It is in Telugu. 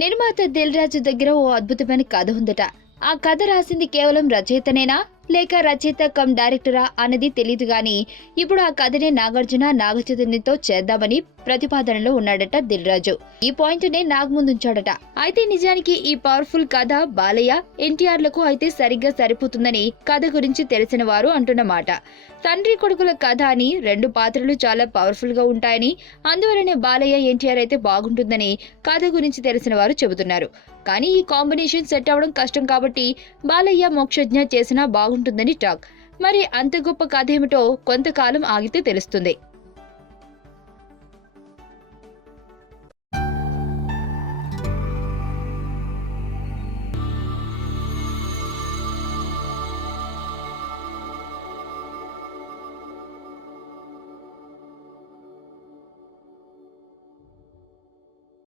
నిర్మాత దిల్ రాజు దగ్గర ఓ అద్భుతమైన కథ ఉందట. ఆ కథ రాసింది కేవలం రచయితనేనా లేక రచయిత కమ్ డైరెక్టరా అన్నది తెలీదు గాని ఇప్పుడు ఆ కథనే నాగార్జున నాగచైతన్యతో చేద్దామని ప్రతిపాదనలో ఉన్నాడట దిల్ రాజు. ఈ పాయింట్ నే నాగ్ ముందుంచాడట. అయితే నిజానికి ఈ పవర్ఫుల్ కథ బాలయ్య ఎన్టీఆర్ లకు అయితే సరిగ్గా సరిపోతుందని కథ గురించి తెలిసిన వారు అంటున్నమాట. తండ్రి కొడుకుల కథ అని రెండు పాత్రలు చాలా పవర్ఫుల్ గా ఉంటాయని, అందువలనే బాలయ్య ఎన్టీఆర్ అయితే బాగుంటుందని కథ గురించి తెలిసిన వారు చెబుతున్నారు. కానీ ఈ కాంబినేషన్ సెట్ అవడం కష్టం కాబట్టి బాలయ్య మోక్షజ్ఞ చేసినా బాగుంటుందని టాక్. మరి అంత గొప్ప కథ ఏమిటో కొంతకాలం ఆగితే తెలుస్తుంది.